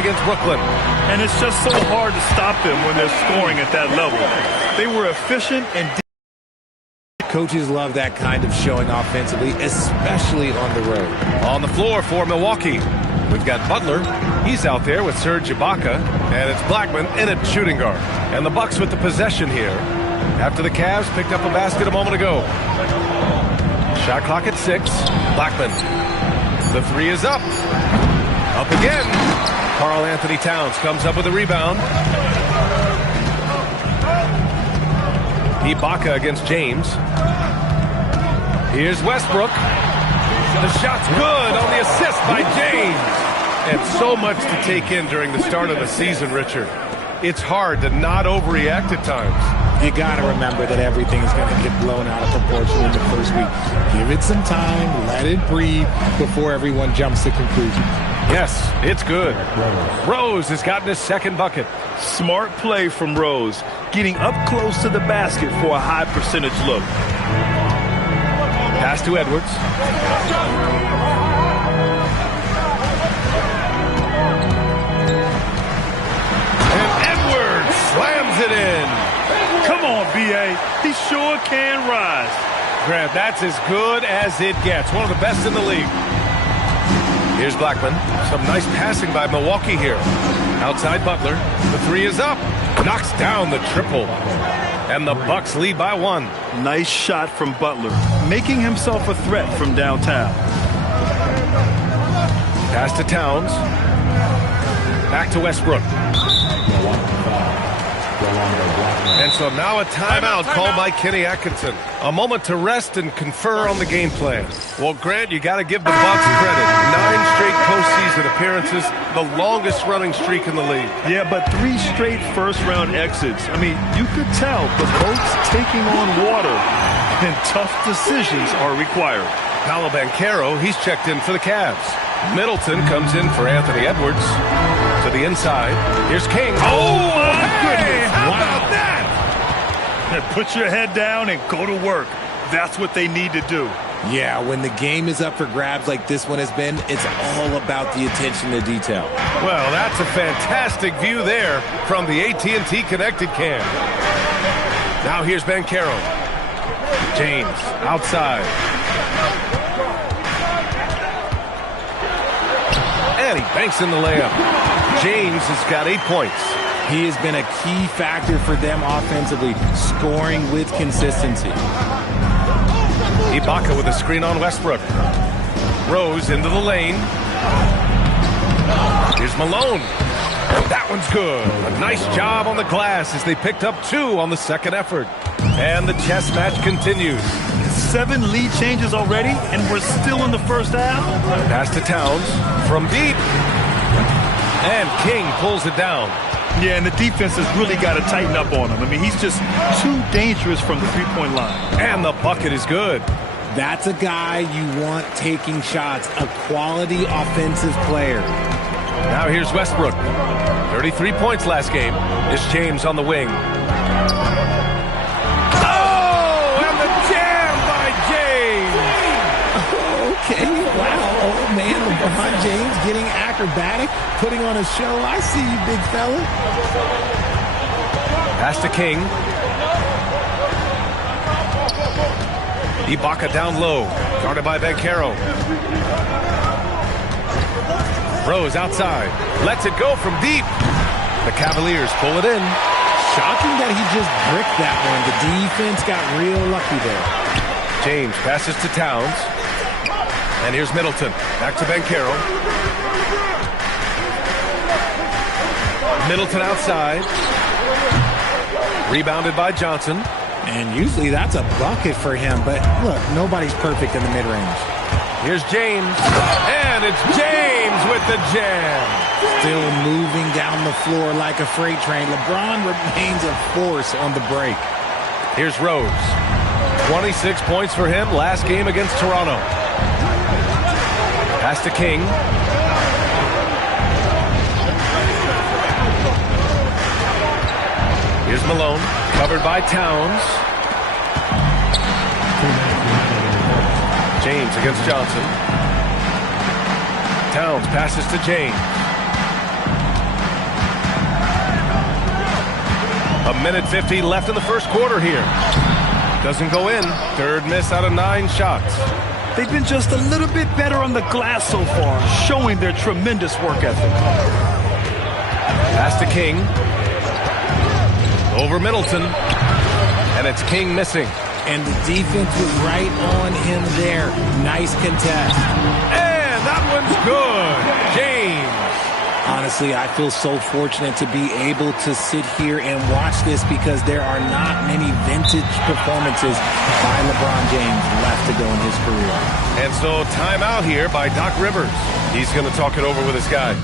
against Brooklyn. And it's just so hard to stop them when they're scoring at that level. They were efficient and coaches love that kind of showing offensively, especially on the road. On the floor for Milwaukee, we've got Butler. He's out there with Serge Ibaka, and it's Blackman in at shooting guard. And the Bucks with the possession here after the Cavs picked up a basket a moment ago. Shot clock at 6. Blackman. The three is up. Up again. Karl Anthony Towns comes up with a rebound. Ibaka against James. Here's Westbrook. The shot's good on the assist by James. And so much to take in during the start of the season, Richard. It's hard to not overreact at times. You got to remember that everything's going to get blown out of proportion in the first week. Give it some time, let it breathe before everyone jumps to conclusions. Yes, it's good. Rose has gotten his second bucket. smart play from Rose, getting up close to the basket for a high percentage look. Pass to Edwards. Slams it in. Come on, B.A. He sure can rise. Grant, that's as good as it gets. One of the best in the league. Here's Blackman. Some nice passing by Milwaukee here. Outside Butler. The three is up. Knocks down the triple. And the Bucks lead by 1. Nice shot from Butler, making himself a threat from downtown. Pass to Towns. Back to Westbrook. And so now a timeout called by Kenny Atkinson. A moment to rest and confer on the game plan. Well, Grant, you got to give the Bucks credit. 9 straight postseason appearances, the longest running streak in the league. Yeah, but 3 straight first-round exits. I mean, you could tell the boat's taking on water, and tough decisions are required. Paolo Banchero, he's checked in for the Cavs. Middleton comes in for Anthony Edwards. To the inside. Here's King. Oh, my goodness. How about that? Put your head down and go to work. That's what they need to do. Yeah, when the game is up for grabs like this one has been, it's all about the attention to detail. Well, that's a fantastic view there from the AT&T Connected Cam. Now here's Banchero. James outside. And he banks in the layup. James has got 8 points. He has been a key factor for them offensively, scoring with consistency. Ibaka with a screen on Westbrook. Rose into the lane. Here's Malone. That one's good. A nice job on the glass as they picked up 2 on the second effort. And the chess match continues. 7 lead changes already, and we're still in the first half. Pass to Towns from deep. And King pulls it down. Yeah, and the defense has really got to tighten up on him. I mean, he's just too dangerous from the three-point line. And the bucket is good. That's a guy you want taking shots, a quality offensive player. Now here's Westbrook. 33 points last game. It's James on the wing. Oh, and the jam by James. Okay, wow. Oh, man, LeBron James getting acrobatic, putting on a show. I see you, big fella. Pass to King. Ibaka down low, guarded by Banchero. Rose outside, lets it go from deep. The Cavaliers pull it in. Shocking that he just bricked that one. The defense got real lucky there. James passes to Towns. And here's Middleton. Back to Banchero. Middleton outside. Rebounded by Johnson. And usually that's a bucket for him. But look, nobody's perfect in the mid-range. Here's James. And it's James with the jam. Still moving down the floor like a freight train. LeBron remains a force on the break. Here's Rose. 26 points for him last game against Toronto. Pass to King. Here's Malone, covered by Towns. James against Johnson. Towns passes to James. 1:50 left in the first quarter here. Doesn't go in. Third miss out of 9 shots. They've been just a little bit better on the glass so far, showing their tremendous work ethic. Pass to King. Over Middleton. And it's King missing. And the defense was right on him there. Nice contest. And that one's good. James. Honestly, I feel so fortunate to be able to sit here and watch this because there are not many vintage performances by LeBron James left to go in his career. And so timeout here by Doc Rivers. He's going to talk it over with his guy.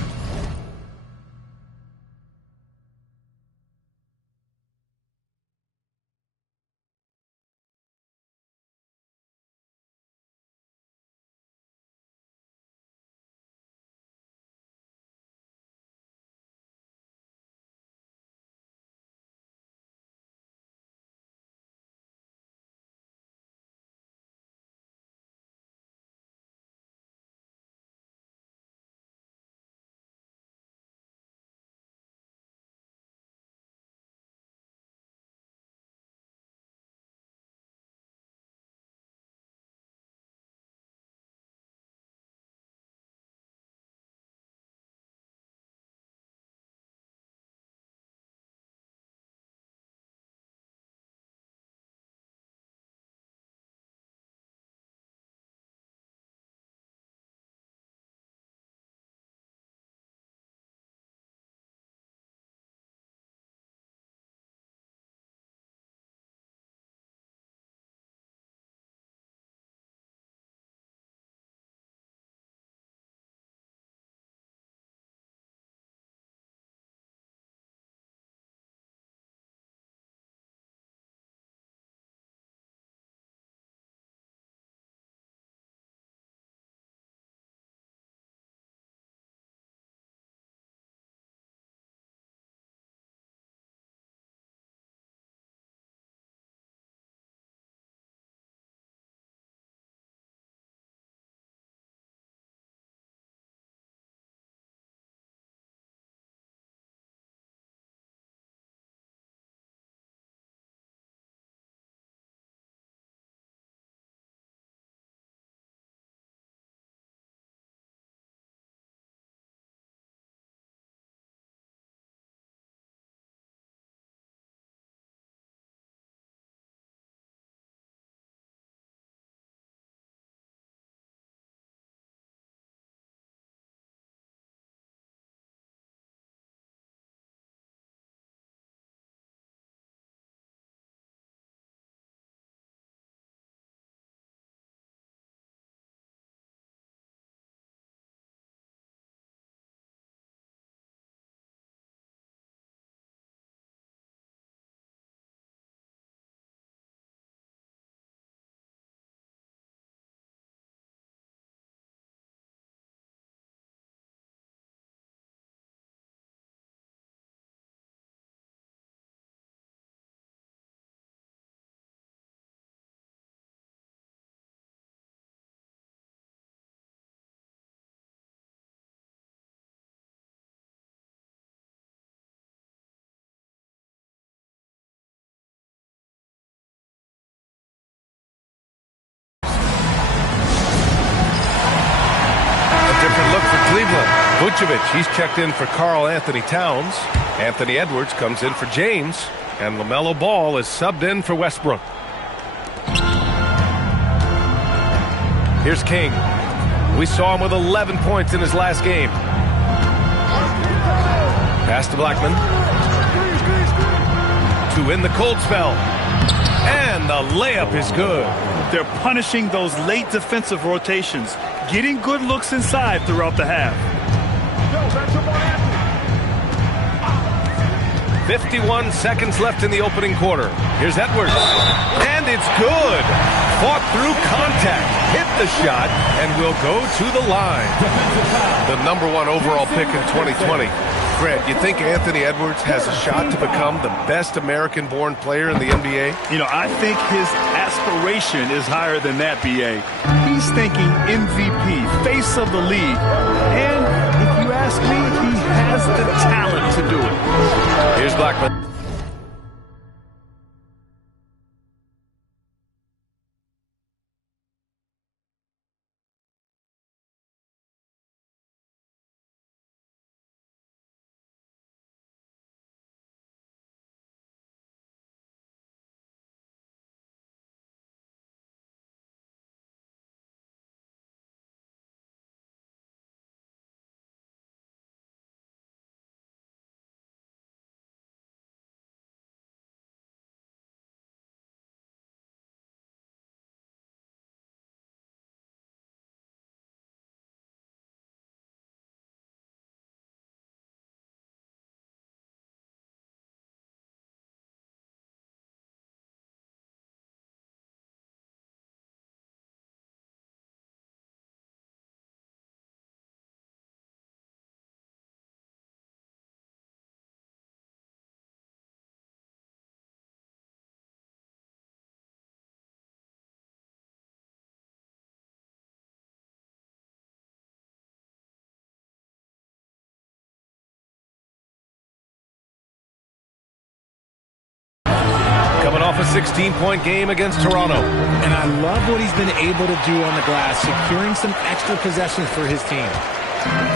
Different look for Cleveland. Vucevic, he's checked in for Karl Anthony Towns. Anthony Edwards comes in for James. And LaMelo Ball is subbed in for Westbrook. Here's King. We saw him with 11 points in his last game. Pass to Blackman. To end the cold spell. And the layup is good. They're punishing those late defensive rotations, getting good looks inside throughout the half. 51 seconds left in the opening quarter. Here's Edwards. And it's good. Fought through contact, hit the shot, and will go to the line. The #1 overall pick in 2020. Fred, you think Anthony Edwards has a shot to become the best American-born player in the NBA? You know, I think his aspiration is higher than that, B.A. He's thinking MVP, face of the league. And if you ask me, he has the talent to do it. Here's Blackman. off a 16-point game against Toronto. And I love what he's been able to do on the glass, securing some extra possessions for his team.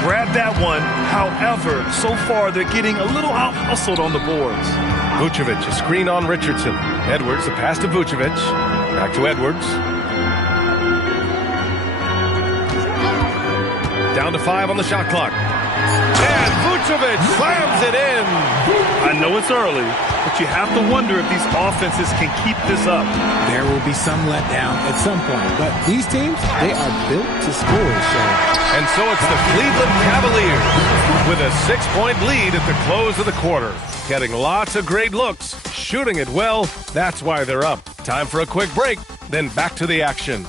Grab that one. However, so far they're getting a little out-hustled on the boards. Vucevic, a screen on Richardson. Edwards, the pass to Vucevic. Back to Edwards. Down to 5 on the shot clock. And Vucevic slams it in. I know it's early, but you have to wonder if these offenses can keep this up. There will be some letdown at some point, but these teams, they are built to score. And so it's the Cleveland Cavaliers with a 6-point lead at the close of the quarter. Getting lots of great looks, shooting it well. That's why they're up. Time for a quick break, then back to the action.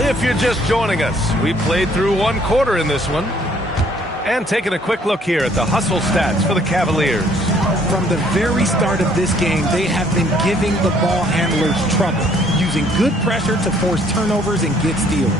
If you're just joining us, we played through one quarter in this one. And taking a quick look here at the hustle stats for the Cavaliers. From the very start of this game, they have been giving the ball handlers trouble, using good pressure to force turnovers and get steals.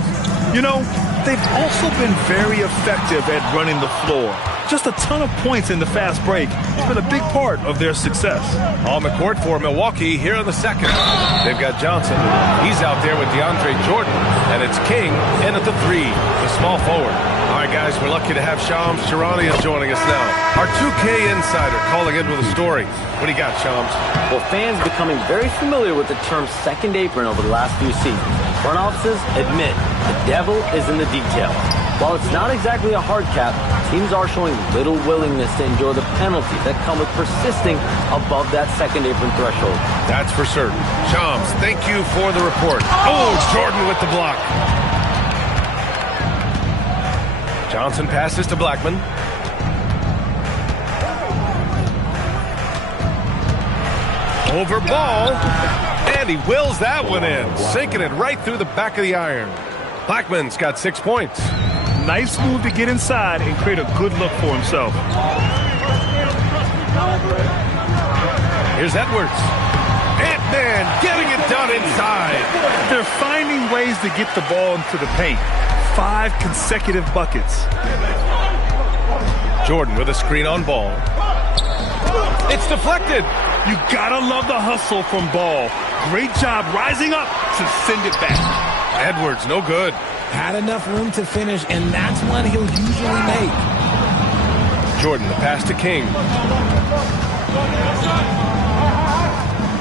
You know, they've also been very effective at running the floor. Just a ton of points in the fast break has been a big part of their success. On the court for Milwaukee here in the second. They've got Johnson. He's out there with DeAndre Jordan. And it's King in at the 3, the small forward. All right, guys, we're lucky to have Shams Charania joining us now. Our 2K insider calling in with a story. What do you got, Shams? Well, fans becoming very familiar with the term second apron over the last few seasons. Front offices admit the devil is in the details. While it's not exactly a hard cap, teams are showing little willingness to endure the penalties that come with persisting above that second apron threshold. That's for certain. Shams, thank you for the report. Oh, Jordan with the block. Johnson passes to Blackman. Over Ball. And he wills that one in, sinking it right through the back of the iron. Blackman's got 6 points. Nice move to get inside and create a good look for himself. Here's Edwards. Ant-Man getting it done inside. They're finding ways to get the ball into the paint. 5 consecutive buckets. Jordan with a screen on Ball. It's deflected. You gotta love the hustle from Ball. Great job rising up to send it back. Edwards, no good. Had enough room to finish, and that's one he'll usually make. Jordan, the pass to King.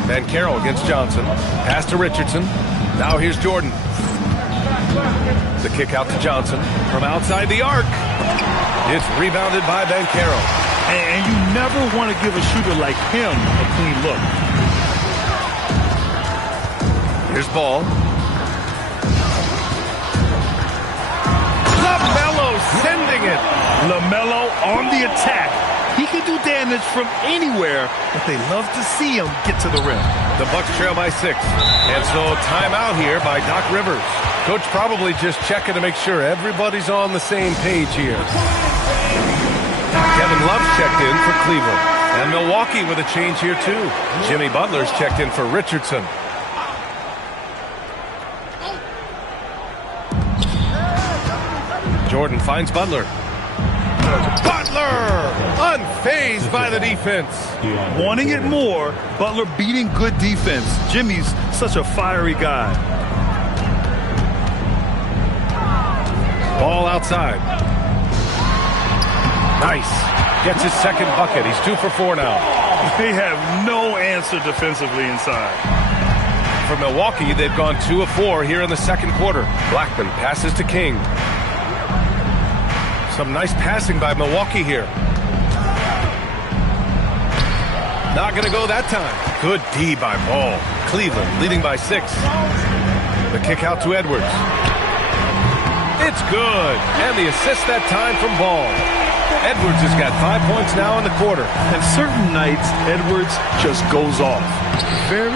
Banchero against Johnson. Pass to Richardson. Now here's Jordan. The kick out to Johnson from outside the arc. It's rebounded by Banchero. And you never want to give a shooter like him a clean look. Here's Ball. LaMelo sending it. LaMelo on the attack. He can do damage from anywhere, but they love to see him get to the rim. The Bucks trail by 6. And so timeout here by Doc Rivers. Coach probably just checking to make sure everybody's on the same page here. Kevin Love's checked in for Cleveland. And Milwaukee with a change here too. Jimmy Butler's checked in for Richardson. Jordan finds Butler. Butler! Unfazed by the defense. Wanting it more, Butler beating good defense. Jimmy's such a fiery guy. Ball outside. Nice. Gets his second bucket. He's 2 for 4 now. They have no answer defensively inside. For Milwaukee, they've gone 2 of 4 here in the second quarter. Blackman passes to King. Some nice passing by Milwaukee here. Not going to go that time. Good D by Ball. Cleveland leading by 6. The kick out to Edwards. It's good. And the assist that time from Ball. Edwards has got 5 points now in the quarter. And certain nights, Edwards just goes off. Very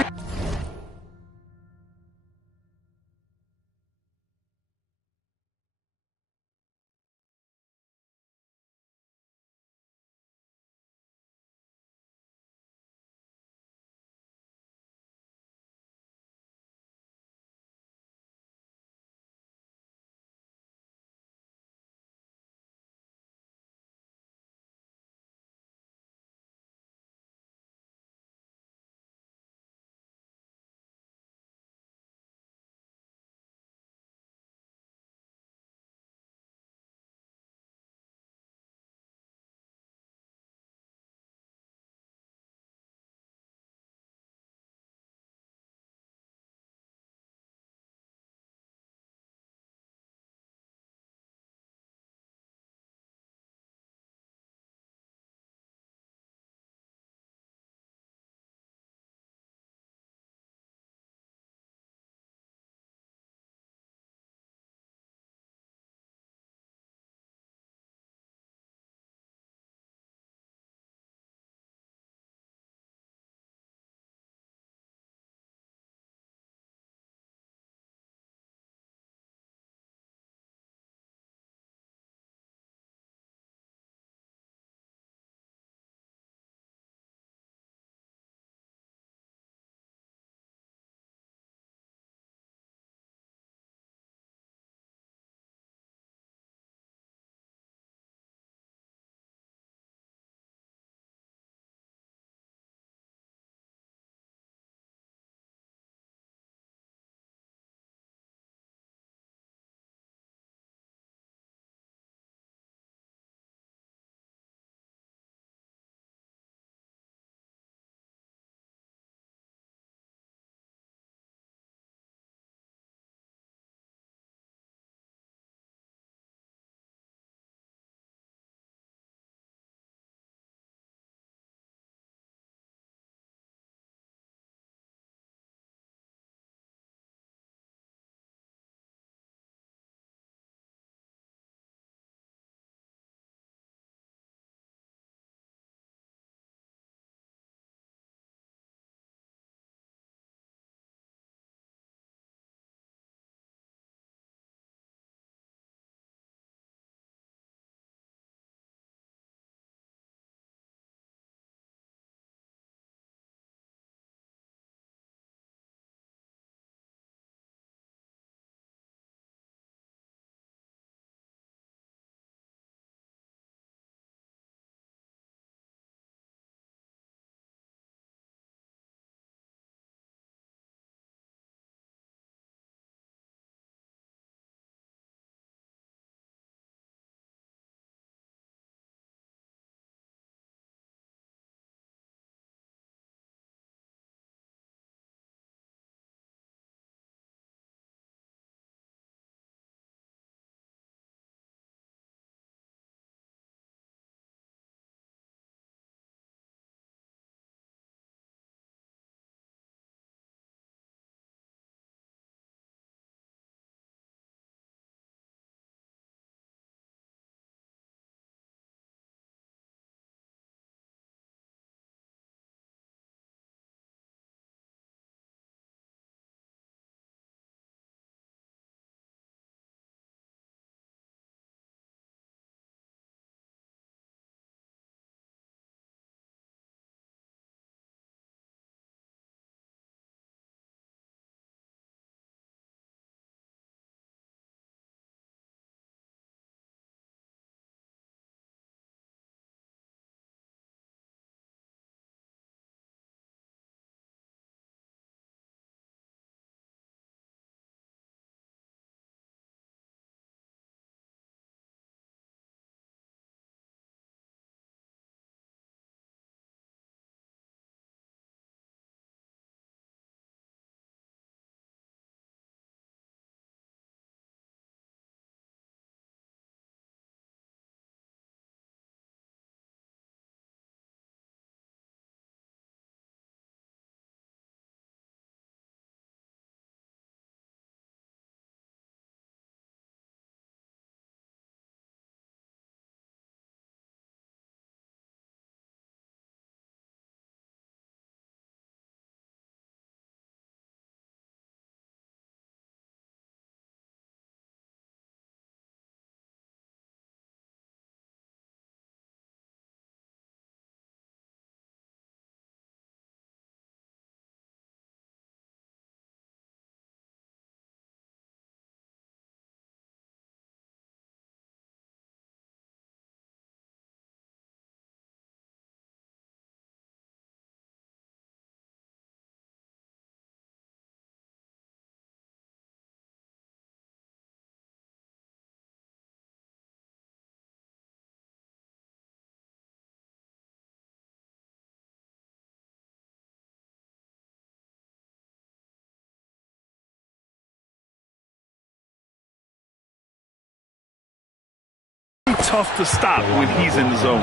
tough to stop when he's in the zone.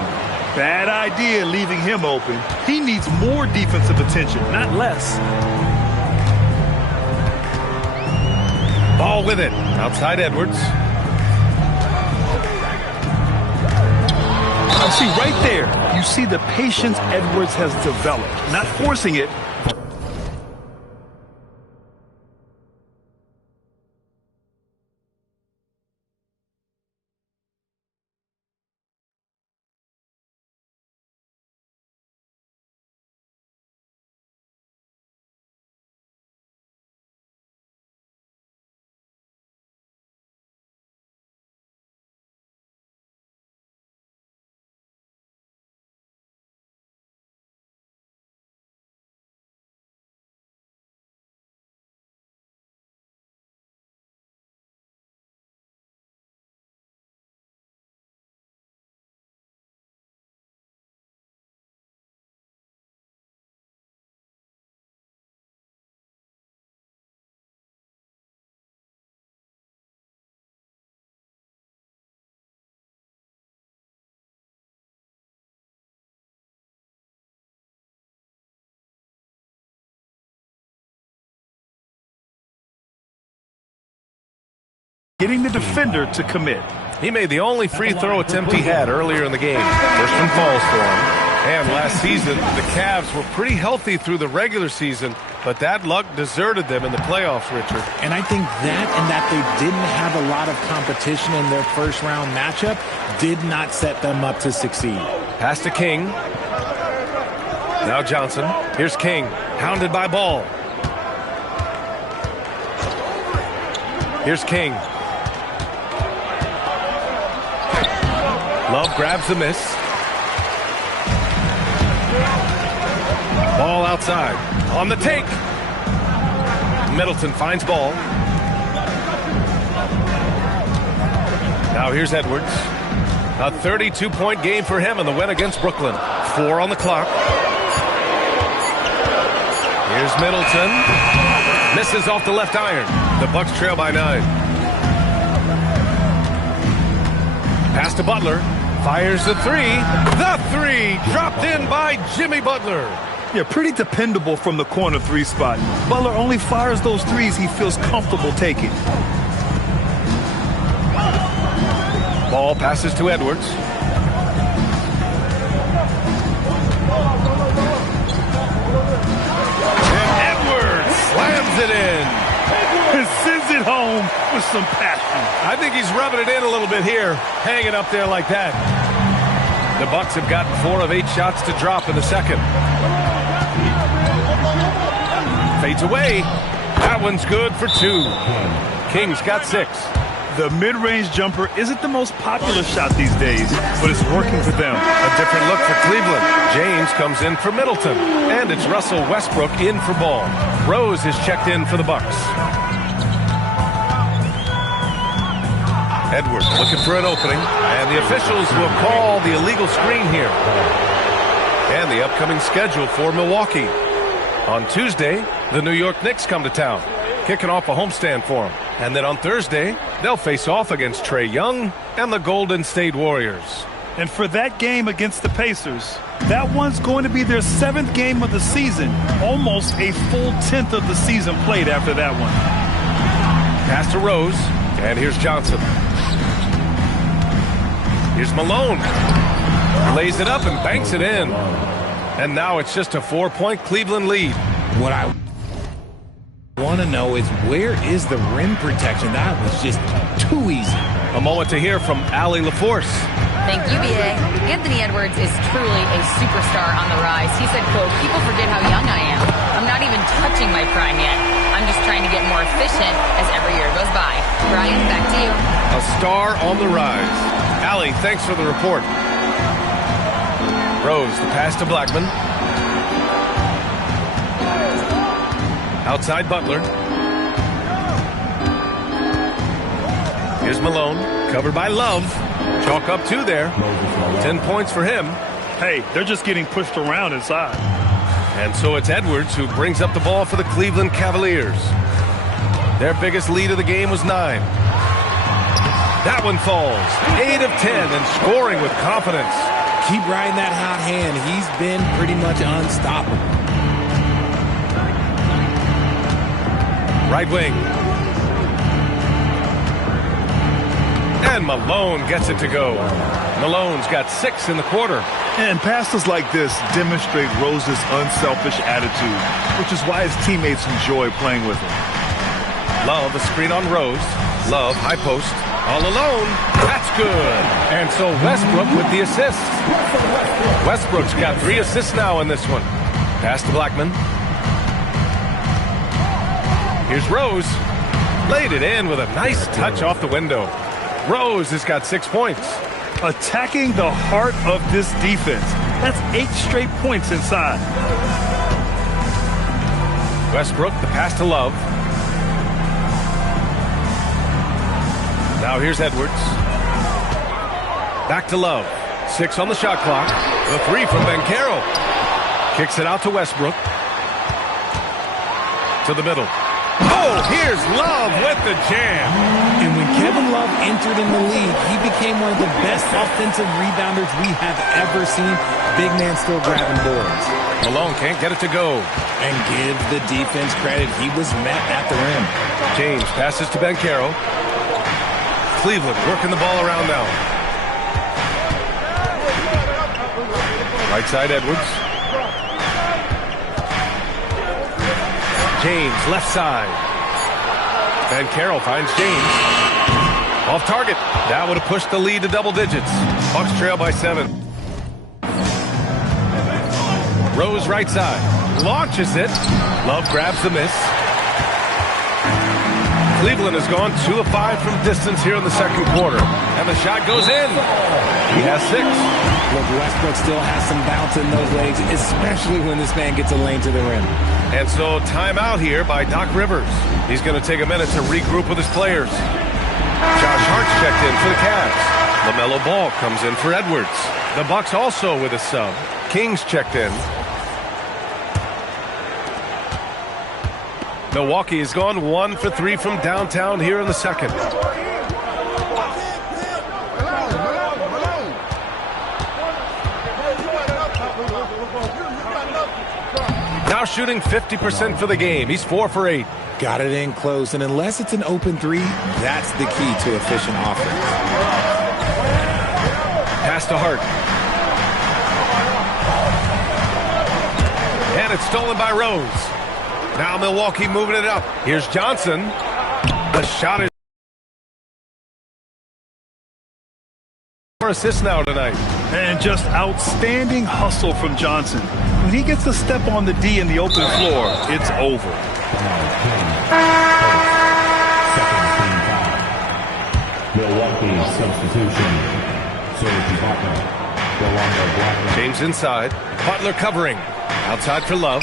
Bad idea leaving him open. He needs more defensive attention, not less. Ball with it. Outside Edwards. See, right there, you see the patience Edwards has developed. Not forcing it. Getting the defender to commit. He made the only free throw attempt he had earlier in the game. First one falls for him. And last season, the Cavs were pretty healthy through the regular season, but that luck deserted them in the playoffs, Richard. And I think that and that they didn't have a lot of competition in their first-round matchup did not set them up to succeed. Pass to King. Now Johnson. Here's King, hounded by Ball. Here's King. Love grabs the miss. Ball outside. On the take. Middleton finds Ball. Now here's Edwards. A 32-point game for him in the win against Brooklyn. 4 on the clock. Here's Middleton. Misses off the left iron. The Bucks trail by 9. Pass to Butler. Fires the three. The three dropped in by Jimmy Butler. Yeah, pretty dependable from the corner 3 spot. Butler only fires those threes he feels comfortable taking. Ball passes to Edwards. And Edwards slams it in. And sends it home with some passion. I think he's rubbing it in a little bit here, hanging up there like that. The Bucks have gotten 4 of 8 shots to drop in the second. Fades away. That one's good for 2. King's got 6. The mid-range jumper isn't the most popular shot these days, but it's working for them. A different look for Cleveland. James comes in for Middleton. And it's Russell Westbrook in for Ball. Rose is checked in for the Bucks. Edwards looking for an opening, and the officials will call the illegal screen here. And the upcoming schedule for Milwaukee. On Tuesday, the New York Knicks come to town, kicking off a homestand for them. And then on Thursday, they'll face off against Trae Young and the Golden State Warriors. And for that game against the Pacers, that one's going to be their 7th game of the season. Almost a full 10th of the season played after that one. Pass to Rose, and here's Johnson. Here's Malone. Lays it up and banks it in. And now it's just a 4-point Cleveland lead. What I want to know is, where is the rim protection? That was just too easy. A moment to hear from Allie LaForce. Thank you, B.A. Anthony Edwards is truly a superstar on the rise. He said, quote, "People forget how young I am. I'm not even touching my prime yet. I'm just trying to get more efficient as every year goes by." Brian, back to you. A star on the rise. Allie, thanks for the report. Rose, the pass to Blackman. Outside Butler. Here's Malone, covered by Love. Chalk up 2 there. 10 points for him. Hey, they're just getting pushed around inside. And so it's Edwards who brings up the ball for the Cleveland Cavaliers. Their biggest lead of the game was 9. That one falls. 8 of 10 and scoring with confidence. Keep riding that hot hand. He's been pretty much unstoppable. Right wing. And Malone gets it to go. Malone's got 6 in the quarter. And passes like this demonstrate Rose's unselfish attitude, which is why his teammates enjoy playing with him. Love, a screen on Rose. Love, high post. All alone. That's good. And so Westbrook with the assist. Westbrook's got 3 assists now in this one. Pass to Blackman. Here's Rose. Laid it in with a nice touch off the window. Rose has got 6 points. Attacking the heart of this defense. That's 8 straight points inside. Westbrook, the pass to Love. Now here's Edwards. Back to Love. 6 on the shot clock. The 3 from Banchero. Kicks it out to Westbrook. To the middle. Oh, here's Love with the jam. And when Kevin Love entered in the league, he became one of the best offensive rebounders we have ever seen. Big man still grabbing boards. Malone can't get it to go. And give the defense credit. He was met at the rim. James passes to Banchero. Cleveland working the ball around now. Right side, Edwards. James, left side. Banchero finds James. Off target. That would have pushed the lead to double digits. Bucks trail by 7. Rose right side. Launches it. Love grabs the miss. Cleveland has gone 2 of 5 from distance here in the second quarter. And the shot goes in. He has 6. Look, Westbrook still has some bounce in those legs, especially when this man gets a lane to the rim. And so timeout here by Doc Rivers. He's going to take a minute to regroup with his players. Josh Hart's checked in for the Cavs. LaMelo Ball comes in for Edwards. The Bucks also with a sub. Kings checked in. Milwaukee has gone 1 for 3 from downtown here in the second. Now shooting 50% for the game. He's 4 for 8. Got it in close, and unless it's an open 3, that's the key to efficient offense. Pass to Hart. And it's stolen by Rose. Now Milwaukee moving it up. Here's Johnson. The shot is... 4 assists now tonight. And just outstanding hustle from Johnson. When he gets a step on the D in the open floor, it's over. Milwaukee substitution. Serge Ibaka. Blackman. James inside. Butler covering. Outside for Love.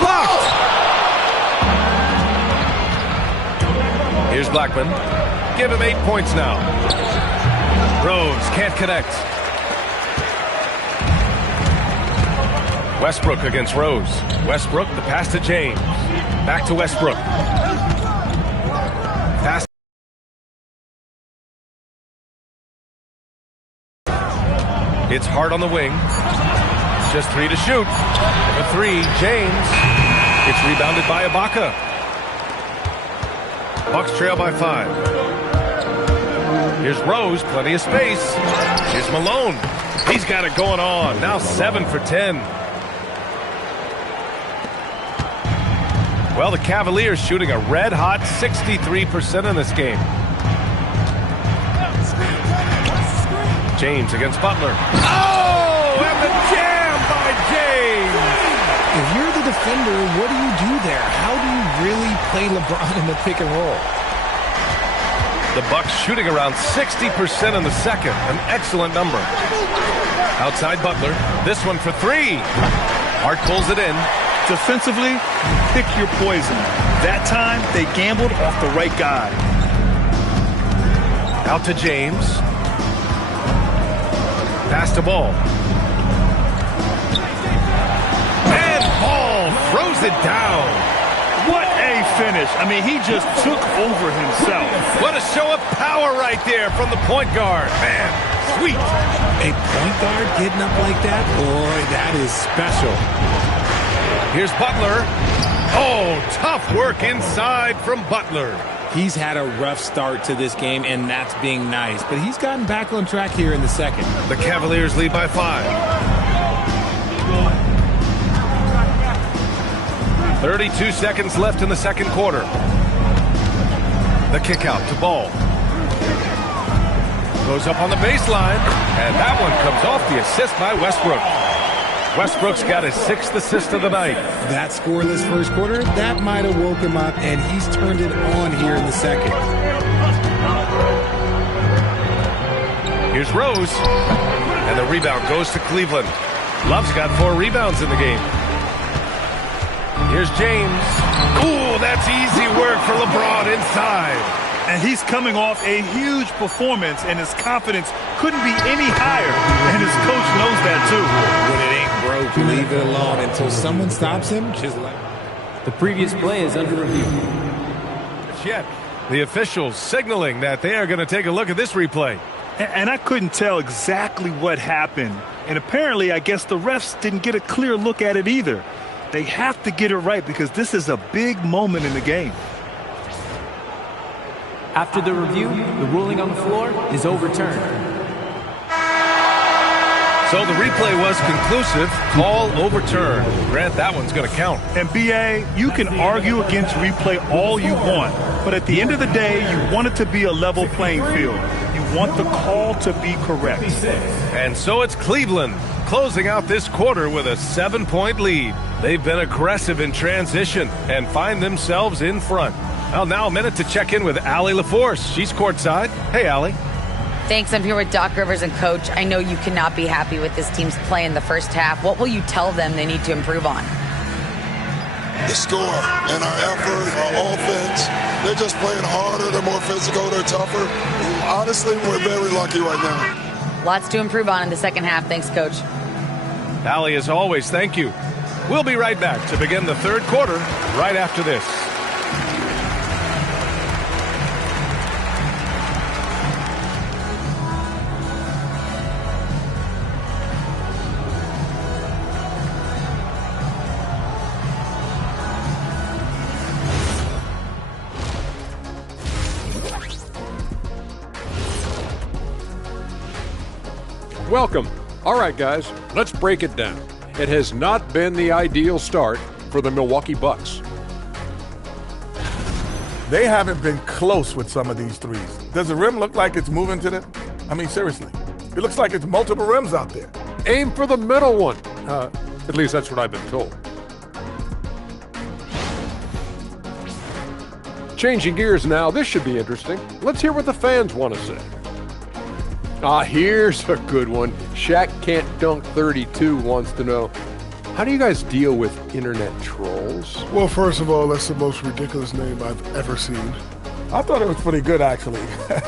Blocked! Here's Blackman. Give him 8 points now. Rose can't connect. Westbrook against Rose. Westbrook, the pass to James. Back to Westbrook. Pass. It's Hart on the wing. Just 3 to shoot. For 3, James. It's rebounded by Ibaka. Bucks trail by 5. Here's Rose, plenty of space. Here's Malone. He's got it going on. Now 7 for 10. Well, the Cavaliers shooting a red-hot 63% in this game. James against Butler. Oh, and the jam by James. If you're the defender, what do you do there? How do you really play LeBron in the pick and roll? The Bucks shooting around 60% in the second. An excellent number. Outside Butler. This one for 3. Hart pulls it in. Defensively, pick your poison. That time, they gambled off the right guy. Out to James. Pass to Ball. And Ball throws it down. What a finish. I mean, he just took over himself. What a show of power right there from the point guard. Man, sweet. A point guard getting up like that? Boy, that is special. Here's Butler. Oh, tough work inside from Butler. He's had a rough start to this game, and that's being nice. But he's gotten back on track here in the second. The Cavaliers lead by 5. 32 seconds left in the second quarter. The kick out to Ball. Goes up on the baseline, and that one comes off the assist by Westbrook. Westbrook's got his 6th assist of the night. That scoreless first quarter, that might have woke him up, and he's turned it on here in the second. Here's Rose, and the rebound goes to Cleveland. Love's got 4 rebounds in the game. Here's James. Ooh, that's easy work for LeBron inside. And he's coming off a huge performance, and his confidence couldn't be any higher. And his coach knows that, too. When it ain't broke, leave it alone until someone stops him. Just let the previous play is under review. Yet, the officials signaling that they are going to take a look at this replay. And I couldn't tell exactly what happened. And apparently, I guess the refs didn't get a clear look at it either. They have to get it right because this is a big moment in the game. After the review, the ruling on the floor is overturned. So the replay was conclusive. Call overturned. Grant, that one's going to count. And B.A., you can argue against replay all you want, but at the end of the day, you want it to be a level playing field. You want the call to be correct. And so it's Cleveland closing out this quarter with a 7-point lead. They've been aggressive in transition and find themselves in front. Well, now a minute to check in with Allie LaForce. She's courtside. Hey, Allie. Thanks. I'm here with Doc Rivers and Coach. I know you cannot be happy with this team's play in the first half. What will you tell them they need to improve on? The score and our effort, our offense. They're just playing harder. They're more physical. They're tougher. Honestly, we're very lucky right now. Lots to improve on in the second half. Thanks, Coach. Allie, as always, thank you. We'll be right back to begin the third quarter right after this. Welcome. All right, guys, let's break it down. It has not been the ideal start for the Milwaukee Bucks. They haven't been close with some of these threes. Does the rim look like it's moving to them? I mean, seriously. It looks like it's multiple rims out there. Aim for the middle one. At least that's what I've been told. Changing gears now, this should be interesting. Let's hear what the fans want to say. Here's a good one. Shaq Can't Dunk 32 wants to know, how do you guys deal with internet trolls? Well, first of all, that's the most ridiculous name I've ever seen. I thought it was pretty good, actually.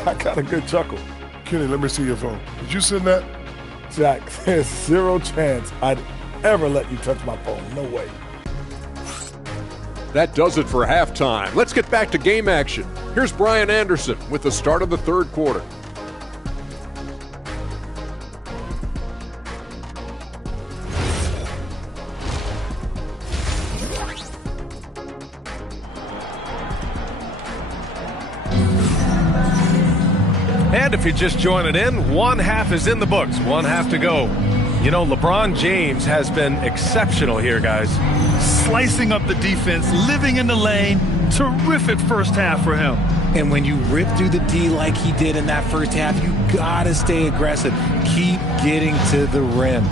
I got a good chuckle. Kenny, let me see your phone. Did you send that? Jack, there's zero chance I'd ever let you touch my phone. No way. That does it for halftime. Let's get back to game action. Here's Brian Anderson with the start of the third quarter. And if you're just joining in, one half is in the books, one half to go. You know, LeBron James has been exceptional here, guys. Slicing up the defense, living in the lane. Terrific first half for him. And when you rip through the D like he did in that first half, you gotta stay aggressive. Keep getting to the rim.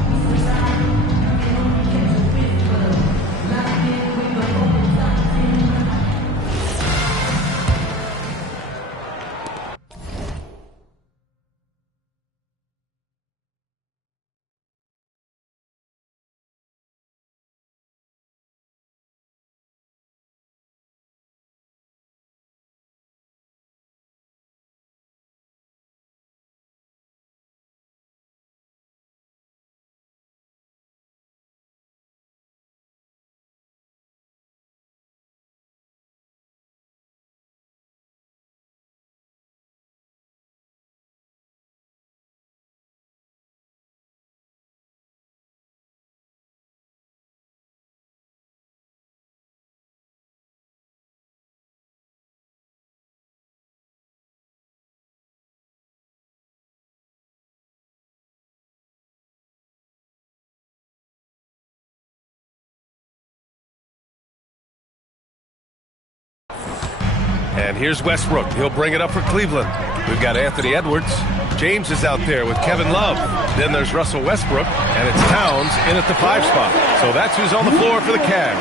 And here's Westbrook. He'll bring it up for Cleveland. We've got Anthony Edwards. James is out there with Kevin Love. Then there's Russell Westbrook, and it's Towns in at the 5 spot. So that's who's on the floor for the Cavs.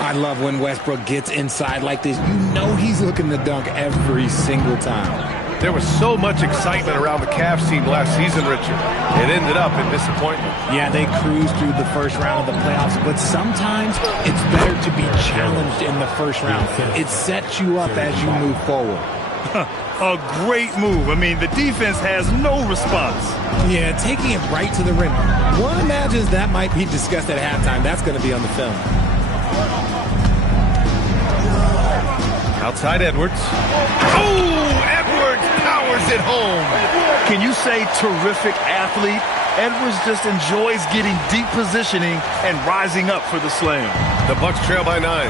I love when Westbrook gets inside like this. You know he's looking to dunk every single time. There was so much excitement around the Cavs team last season, Richard. It ended up in disappointment. Yeah, they cruised through the first round of the playoffs, but sometimes it's better to be challenged in the first round. It sets you up as you move forward. A great move. I mean, the defense has no response. Yeah, taking it right to the rim. One imagines that might be discussed at halftime. That's going to be on the film. Outside Edwards. Oh, Edwards powers it home. Can you say terrific athlete? Edwards just enjoys getting deep positioning and rising up for the slam. The Bucks trail by 9.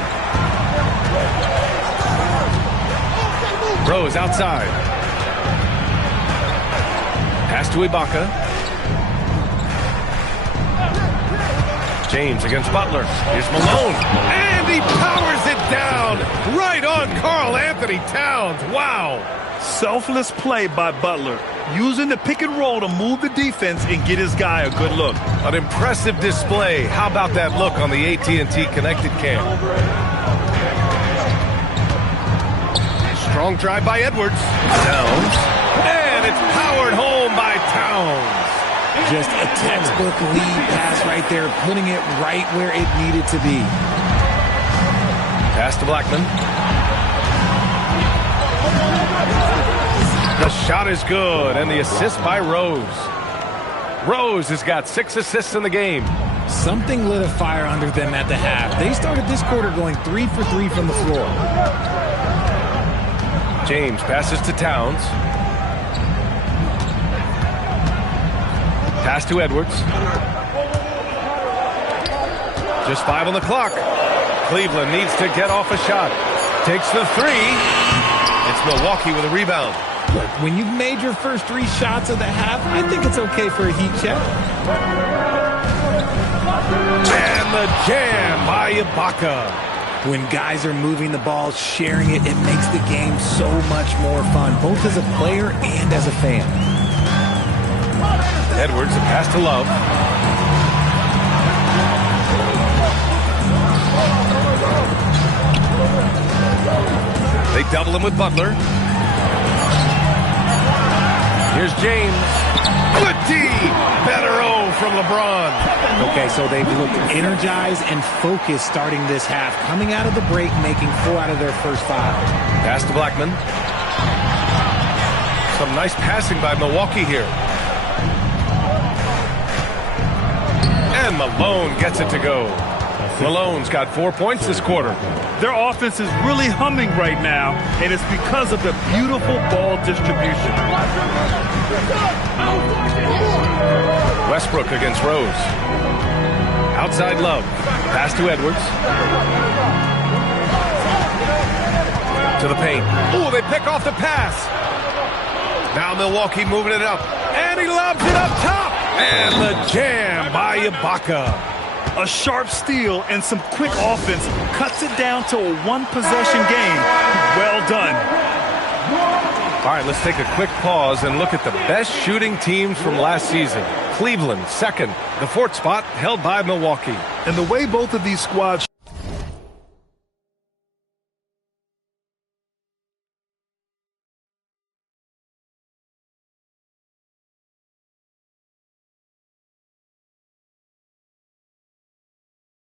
Rose outside. Pass to Ibaka. James against Butler. Here's Malone. And he powers it down. Right on Karl Anthony Towns. Wow. Selfless play by Butler. Using the pick and roll to move the defense and get his guy a good look. An impressive display. How about that look on the AT&T Connected Cam? Strong drive by Edwards. Towns. And it's powered home by Towns. Just a textbook lead pass right there, putting it right where it needed to be. Pass to Blackman. The shot is good, and the assist by Rose. Rose has got 6 assists in the game. Something lit a fire under them at the half. They started this quarter going 3 for 3 from the floor. James passes to Towns. Pass to Edwards. Just 5 on the clock. Cleveland needs to get off a shot. Takes the 3. It's Milwaukee with a rebound. Look, when you've made your first 3 shots of the half, I think it's okay for a heat check. And the jam by Ibaka. When guys are moving the ball, sharing it, it makes the game so much more fun, both as a player and as a fan. Edwards, a pass to Love. They double him with Butler. Here's James. Good D. Better O from LeBron. Okay, so they've looked energized and focused starting this half, coming out of the break, making 4 out of their first 5. Pass to Blackman. Some nice passing by Milwaukee here. And Malone gets it to go. Malone's got 4 points this quarter. Their offense is really humming right now, and it's because of the beautiful ball distribution. Westbrook against Rose. Outside Love. Pass to Edwards. To the paint. Oh, they pick off the pass. Now Milwaukee moving it up. And he lobs it up top. And the jam by Ibaka. A sharp steal and some quick offense cuts it down to a 1-possession game. Well done. All right, let's take a quick pause and look at the best shooting teams from last season. Cleveland, second. The 4th spot held by Milwaukee. And the way both of these squads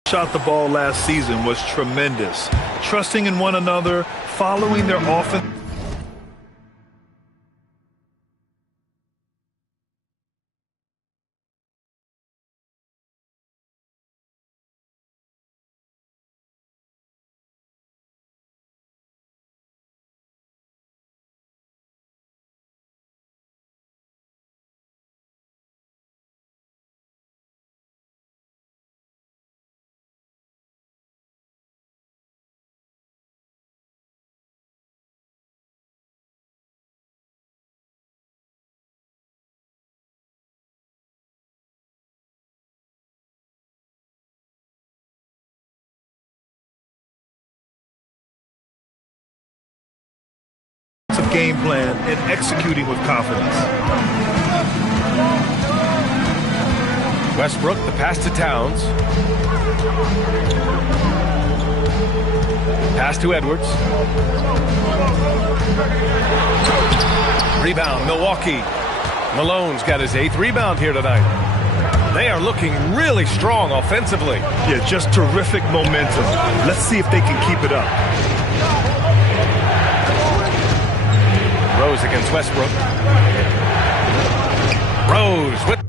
shot the ball last season was tremendous. Trusting in one another, following their offense. game plan and executing with confidence. Westbrook, the pass to Towns. Pass to Edwards. Rebound, Milwaukee. Malone's got his 8th rebound here tonight. They are looking really strong offensively. Yeah, just terrific momentum. Let's see if they can keep it up. Rose against Westbrook. Rose with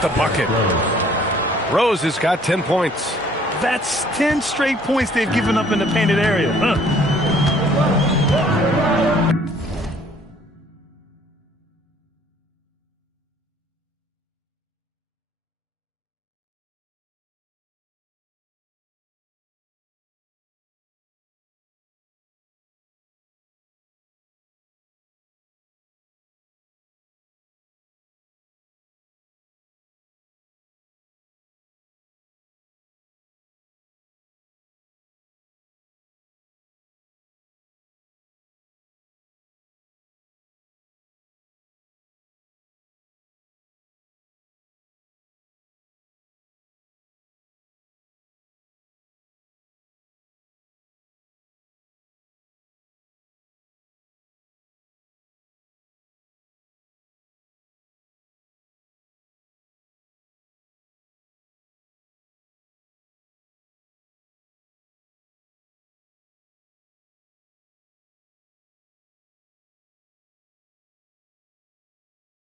The bucket. Rose has got 10 points. That's 10 straight points they've given up in the painted area.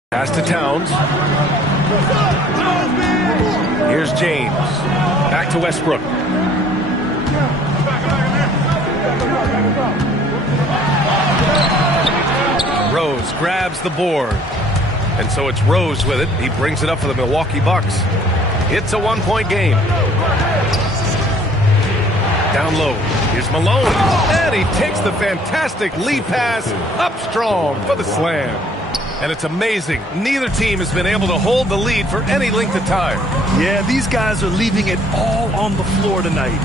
Pass to Towns. Here's James. Back to Westbrook. Rose grabs the board. And so it's Rose with it. He brings it up for the Milwaukee Bucks. It's a one-point game. Down low. Here's Malone. And he takes the fantastic lead pass up strong for the slam. And it's amazing. Neither team has been able to hold the lead for any length of time. Yeah, these guys are leaving it all on the floor tonight.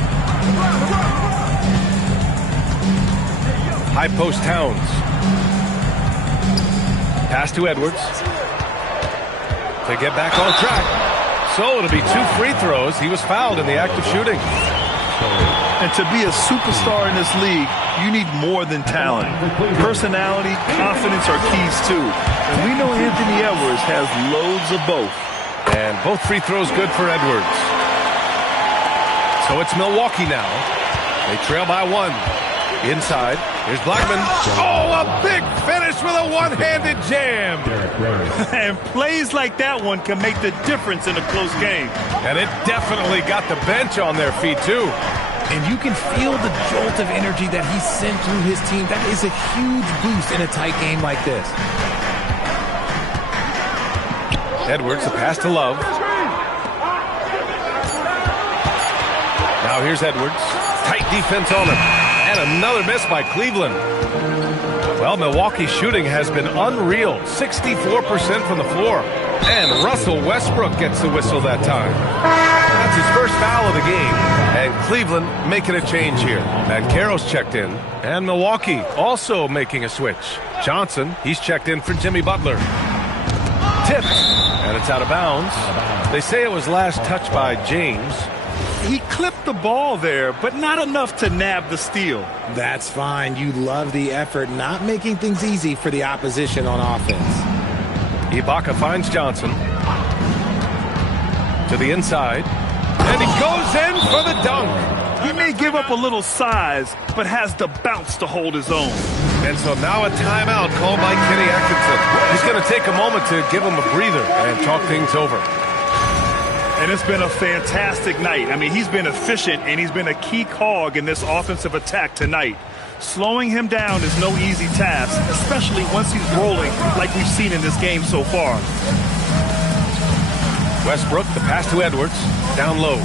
High post Towns. Pass to Edwards. To get back on track. So it'll be 2 free throws. He was fouled in the act of shooting. And to be a superstar in this league, you need more than talent. Personality, confidence are keys too. And we know Anthony Edwards has loads of both. And both free throws good for Edwards. So it's Milwaukee now. They trail by 1. Inside, here's Blackman. Oh, a big finish with a one-handed jam. And plays like that one can make the difference in a close game. And it definitely got the bench on their feet too. And you can feel the jolt of energy that he sent through his team. That is a huge boost in a tight game like this. Edwards, the pass to Love. Now here's Edwards. Tight defense on him. And another miss by Cleveland. Well, Milwaukee's shooting has been unreal. 64% from the floor. And Russell Westbrook gets the whistle that time. That's his first foul of the game. And Cleveland making a change here. Banchero's checked in. And Milwaukee also making a switch. Johnson, he's checked in for Jimmy Butler. Tipped. And it's out of bounds. They say it was last touched by James. He clipped the ball there, but not enough to nab the steal. That's fine. You love the effort, not making things easy for the opposition on offense. Ibaka finds Johnson. To the inside. And he goes in for the dunk. He may give up a little size, but has the bounce to hold his own. And so now a timeout called by Kenny Atkinson. He's going to take a moment to give him a breather and talk things over. And it's been a fantastic night. I mean, he's been efficient, and he's been a key cog in this offensive attack tonight. Slowing him down is no easy task, especially once he's rolling like we've seen in this game so far. Westbrook, the pass to Edwards, down low.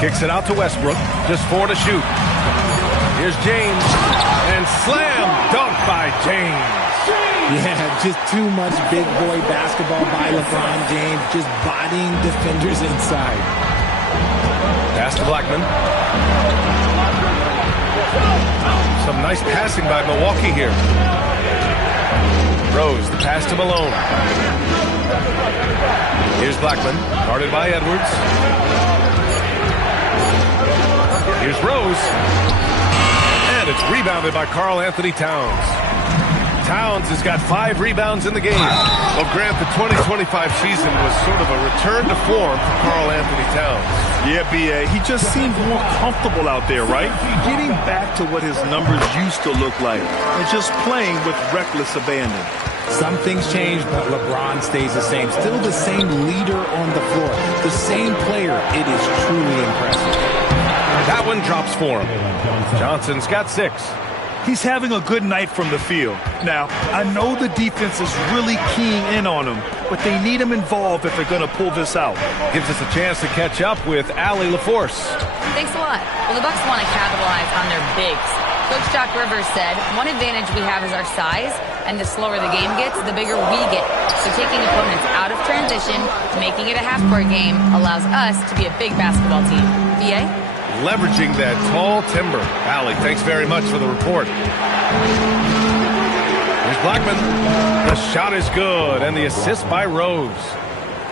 Kicks it out to Westbrook, just 4 to shoot. Here's James, and slam dunk by James. Yeah, just too much big boy basketball by LeBron James, just bodying defenders inside. Pass to Blackman. Some nice passing by Milwaukee here. Rose, the pass to Malone. Here's Blackman, guarded by Edwards. Here's Rose. And it's rebounded by Karl Anthony Towns. Towns has got 5 rebounds in the game. Well, Grant, the 2025 season was sort of a return to form for Karl Anthony Towns. Yeah, B.A., he just seemed more comfortable out there, right? Getting back to what his numbers used to look like and just playing with reckless abandon. Some things change, but LeBron stays the same. Still the same leader on the floor. The same player. It is truly impressive. That one drops for him. Johnson's got 6. He's having a good night from the field. Now, I know the defense is really keying in on him, but they need him involved if they're going to pull this out. Gives us a chance to catch up with Allie LaForce. Thanks a lot. Well, the Bucks want to capitalize on their bigs. Coach Doc Rivers said, one advantage we have is our size, and the slower the game gets, the bigger we get. So taking opponents out of transition, making it a half-court game, allows us to be a big basketball team. B.A.? Leveraging that tall timber. Allie, thanks very much for the report. Here's Blackman. The shot is good, and the assist by Rose.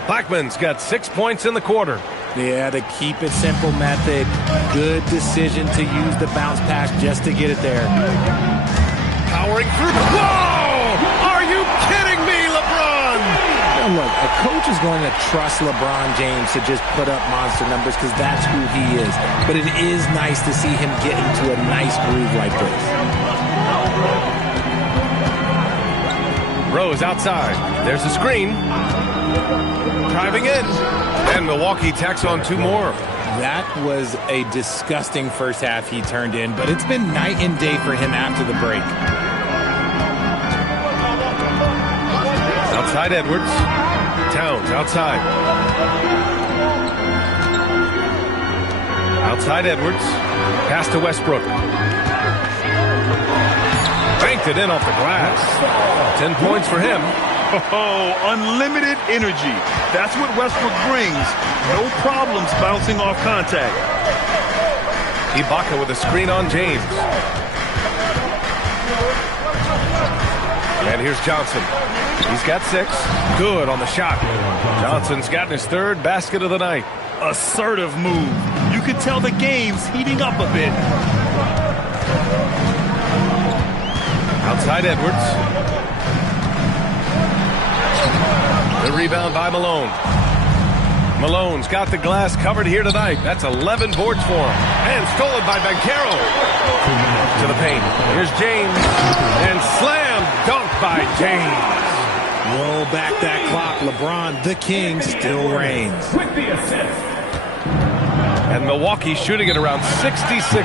Blackman's got 6 points in the quarter. Yeah, the keep it simple method. Good decision to use the bounce pass just to get it there. Powering through. Whoa! Are you kidding me, LeBron? Now look, a coach is going to trust LeBron James to just put up monster numbers because that's who he is. But it is nice to see him get into a nice groove like this. Rose outside. There's a screen. Driving in. And Milwaukee tacks on 2 more. That was a disgusting first half he turned in, but it's been night and day for him after the break. Outside Edwards. Towns outside. Outside Edwards. Pass to Westbrook. Banked it in off the glass. 10 points for him. Oh, unlimited energy. That's what Westbrook brings. No problems bouncing off contact. Ibaka with a screen on James. And here's Johnson. He's got 6. Good on the shot. Johnson's gotten his 3rd basket of the night. Assertive move. You could tell the game's heating up a bit. Outside Edwards. The rebound by Malone. Malone's got the glass covered here tonight. That's 11 boards for him. And stolen by Banchero. To the paint. Here's James. And slam dunk by James. Roll back that clock. LeBron, the king, still reigns. With the assist. And Milwaukee shooting at around 66%.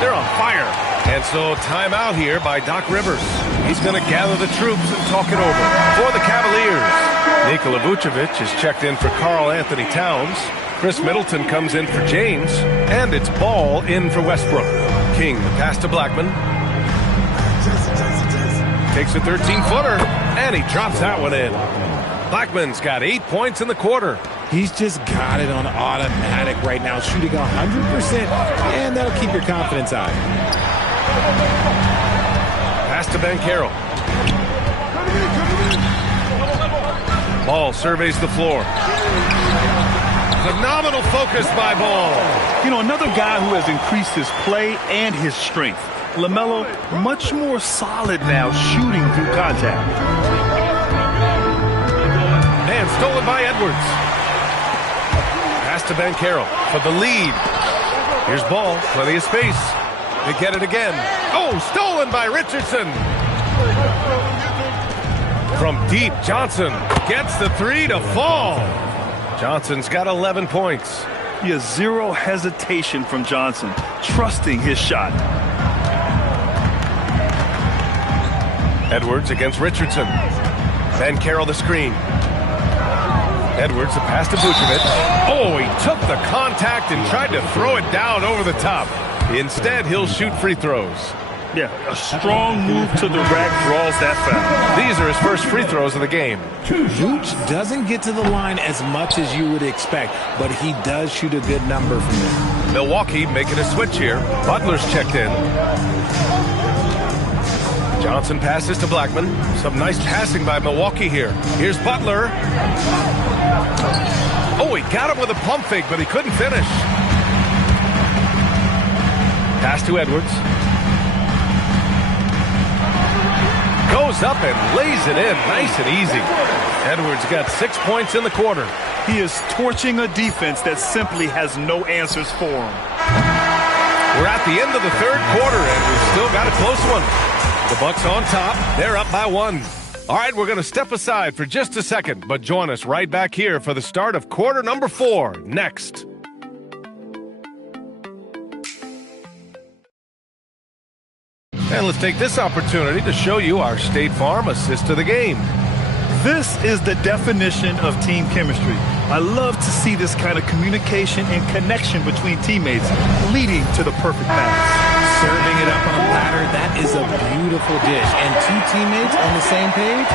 They're on fire. And so timeout here by Doc Rivers. He's going to gather the troops and talk it over. For the Cavaliers, Nikola Vucevic is checked in for Karl Anthony Towns. Chris Middleton comes in for James. And it's Ball in for Westbrook. King, the pass to Blackman. Takes a 13-footer, and he drops that one in. Blackman's got 8 points in the quarter. He's just got it on automatic right now, shooting 100%, and that'll keep your confidence high. Pass to Banchero. Ball surveys the floor. Phenomenal focus by Ball. You know, another guy who has increased his play and his strength. LaMelo, much more solid now shooting through contact. And stolen by Edwards. Pass to Banchero for the lead. Here's Ball, plenty of space. They get it again. Oh, stolen by Richardson. From deep, Johnson gets the 3 to fall. Johnson's got 11 points. He has 0 hesitation from Johnson, trusting his shot. Edwards against Richardson. Banchero the screen. Edwards, the pass to Vucevic. Oh, he took the contact and tried to throw it down over the top. Instead, he'll shoot free throws. Yeah, a strong move to the rack draws that foul. These are his first free throws of the game. Vooch doesn't get to the line as much as you would expect, but he does shoot a good number from there. Milwaukee making a switch here. Butler's checked in. Johnson passes to Blackman. Some nice passing by Milwaukee here. Here's Butler. Oh, he got him with a pump fake, but he couldn't finish. Pass to Edwards. Goes up and lays it in. Nice and easy. Edwards got 6 points in the quarter. He is torching a defense that simply has no answers for him. We're at the end of the third quarter, and we've still got a close one. The Bucks on top. They're up by 1. All right, we're going to step aside for just a second, but join us right back here for the start of quarter number 4 next. And let's take this opportunity to show you our State Farm assist to the game. This is the definition of team chemistry. I love to see this kind of communication and connection between teammates leading to the perfect pass. Serving it up on a platter, that is a beautiful dish. And 2 teammates on the same page.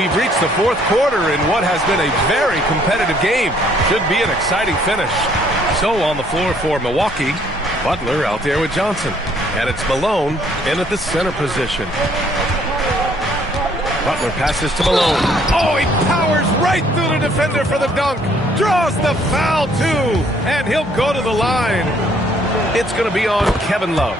We've reached the fourth quarter in what has been a very competitive game. Should be an exciting finish. So on the floor for Milwaukee, Butler out there with Johnson. And it's Malone in at the center position. Butler passes to Malone. Oh, he powers right through the defender for the dunk. Draws the foul, too. And he'll go to the line. It's going to be on Kevin Love.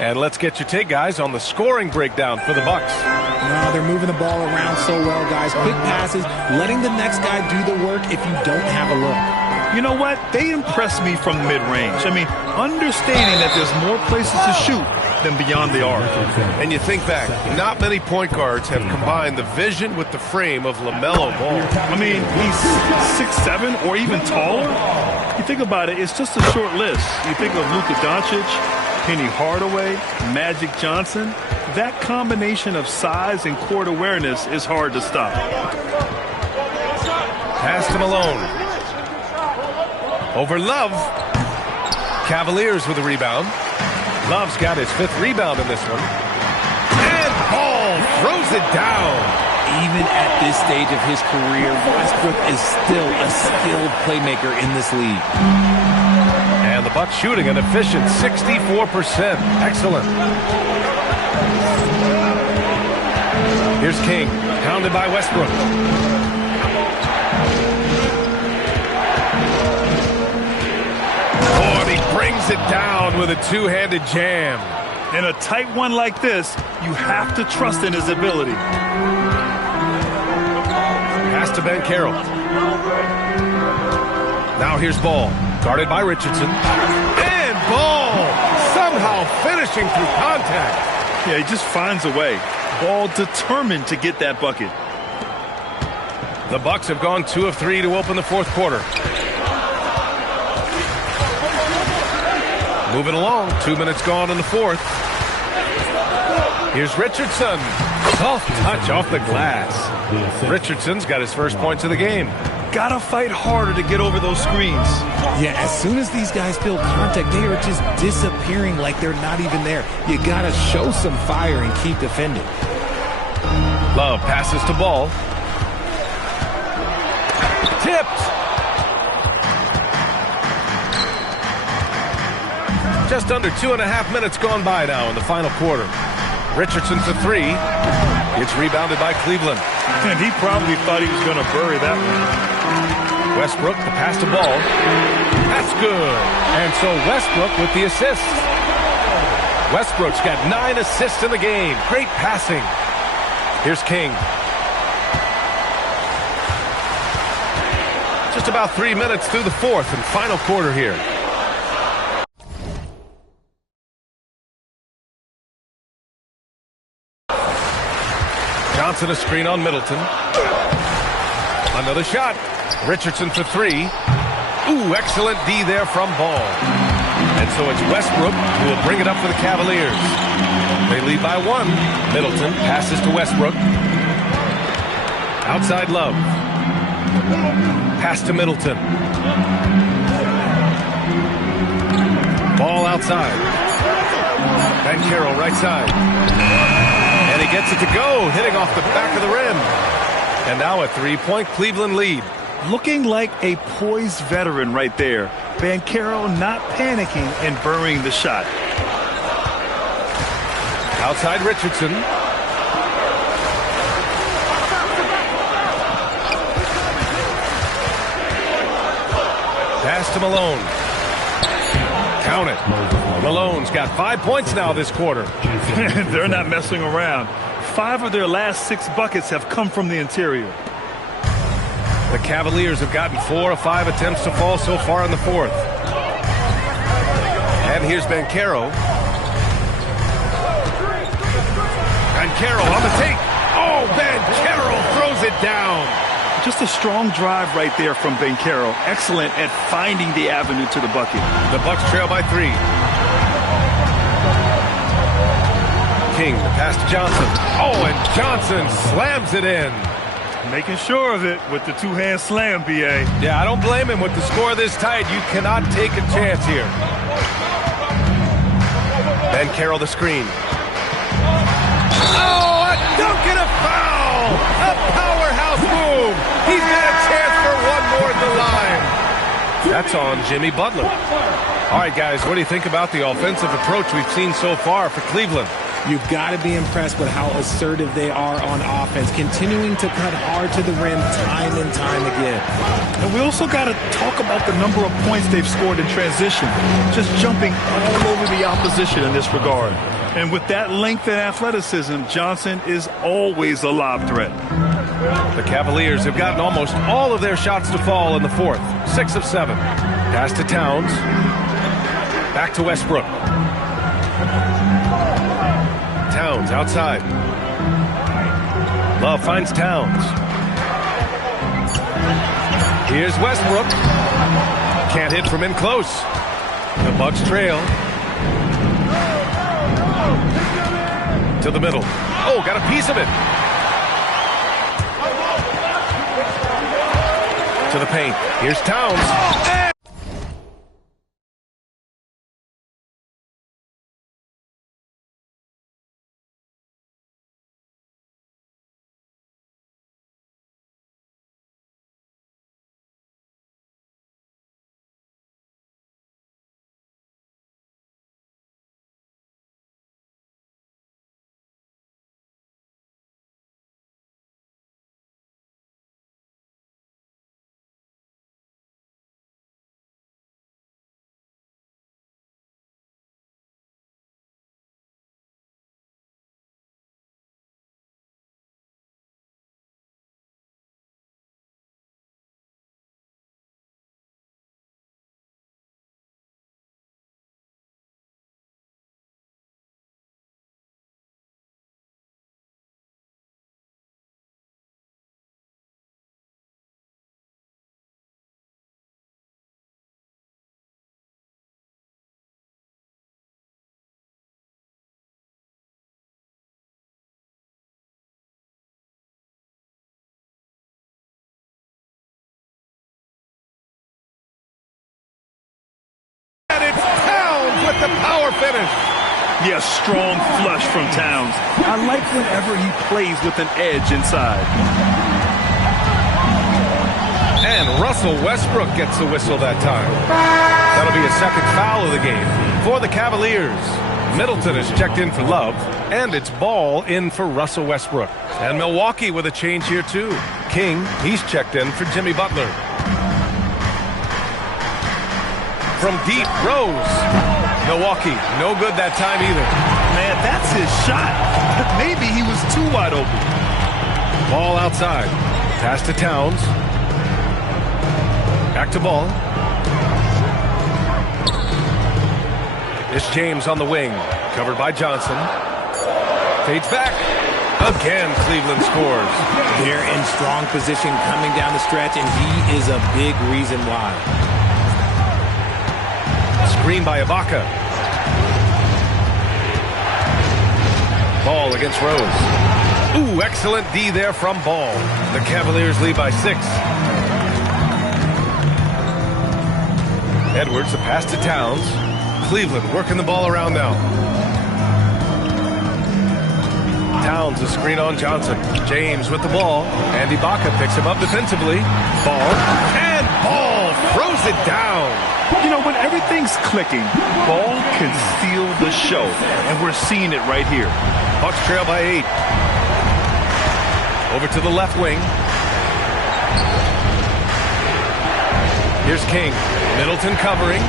And let's get your take, guys, on the scoring breakdown for the Bucks. No, they're moving the ball around so well, guys. Quick passes, letting the next guy do the work if you don't have a look. You know what? They impress me from mid-range. I mean, understanding that there's more places to shoot than beyond the arc. And you think back, not many point guards have combined the vision with the frame of LaMelo Ball. I mean, he's 6'7" or even taller. You think about it, it's just a short list. You think of Luka Doncic, Penny Hardaway, Magic Johnson. That combination of size and court awareness is hard to stop. Pass to Malone. Over Love. Cavaliers with a rebound. Love's got his 5th rebound in this one. And Ball throws it down. Even at this stage of his career, Westbrook is still a skilled playmaker in this league. And the Bucks shooting an efficient 64%. Excellent. Here's King, pounded by Westbrook. Oh, and he brings it down with a 2-handed jam. In a tight one like this, you have to trust in his ability. Pass to Banchero. Now here's Ball, guarded by Richardson. And Ball somehow finishing through contact. Yeah, he just finds a way. Ball determined to get that bucket. The Bucks have gone 2 of 3 to open the fourth quarter. Moving along, 2 minutes gone in the fourth. Here's Richardson. Soft touch off the glass. Richardson's got his first points of the game. Gotta fight harder to get over those screens. Yeah, as soon as these guys feel contact, they are just disappearing like they're not even there. You gotta show some fire and keep defending. Love passes to Ball. Tipped. Just under 2.5 minutes gone by now in the final quarter. Richardson for 3. It's rebounded by Cleveland. And he probably thought he was going to bury that one. Westbrook, the pass to Ball. That's good. And so Westbrook with the assist. Westbrook's got 9 assists in the game. Great passing. Here's King. Just about 3 minutes through the fourth and final quarter here. Johnson a screen on Middleton. Another shot. Richardson for 3. Ooh, excellent D there from Ball. And so it's Westbrook who will bring it up for the Cavaliers. They lead by 1. Middleton passes to Westbrook. Outside Love. Pass to Middleton. Ball outside. Banchero right side. And he gets it to go, hitting off the back of the rim. And now a 3-point Cleveland lead. Looking like a poised veteran right there. Banchero not panicking and burying the shot. Outside Richardson. Pass to Malone. Count it. Malone's got 5 points now this quarter. They're not messing around. 5 of their last 6 buckets have come from the interior. The Cavaliers have gotten 4 of 5 attempts to fall so far in the fourth. And here's Banchero. Banchero on the take. Oh, Banchero throws it down. Just a strong drive right there from Banchero. Excellent at finding the avenue to the bucket. The Bucks trail by 3. King, the pass to Johnson. Oh, and Johnson slams it in. Making sure of it with the two-hand slam, B.A. Yeah, I don't blame him. With the score this tight, you cannot take a chance here. Banchero the screen. Oh, a dunk and a foul! A powerhouse move! He's got a chance for one more at the line. That's on Jimmy Butler. All right, guys, what do you think about the offensive approach we've seen so far for Cleveland? You've got to be impressed with how assertive they are on offense, continuing to cut hard to the rim time and time again. And we also got to talk about the number of points they've scored in transition, just jumping all over the opposition in this regard. And with that length and athleticism, Johnson is always a lob threat. The Cavaliers have gotten almost all of their shots to fall in the fourth. 6 of 7. Pass to Towns. Back to Westbrook. Towns outside. Love finds Towns. Here's Westbrook. Can't hit from in close. The Bucks trail. To the middle. Oh, got a piece of it. To the paint. Here's Towns. The power finish. Yes, strong flush from Towns. I like whenever he plays with an edge inside. And Russell Westbrook gets the whistle that time. That'll be a second foul of the game for the Cavaliers. Middleton is checked in for Love, and it's Ball in for Russell Westbrook. And Milwaukee with a change here too. King, he's checked in for Jimmy Butler. From deep, Rose. Milwaukee, no good that time either. Man, that's his shot. Maybe he was too wide open. Ball outside. Pass to Towns. Back to Ball. It's James on the wing. Covered by Johnson. Fades back. Again, Cleveland scores. They're in strong position coming down the stretch, and he is a big reason why. Screen by Ibaka. Ball against Rose. Ooh, excellent D there from Ball. The Cavaliers lead by 6. Edwards, a pass to Towns. Cleveland working the ball around now. Towns, a screen on Johnson. James with the ball. And Ibaka picks him up defensively. Ball. And Ball throws it down. You know, when everything's clicking, Ball can steal the show. And we're seeing it right here. Bucks trail by 8. Over to the left wing. Here's King. Middleton covering.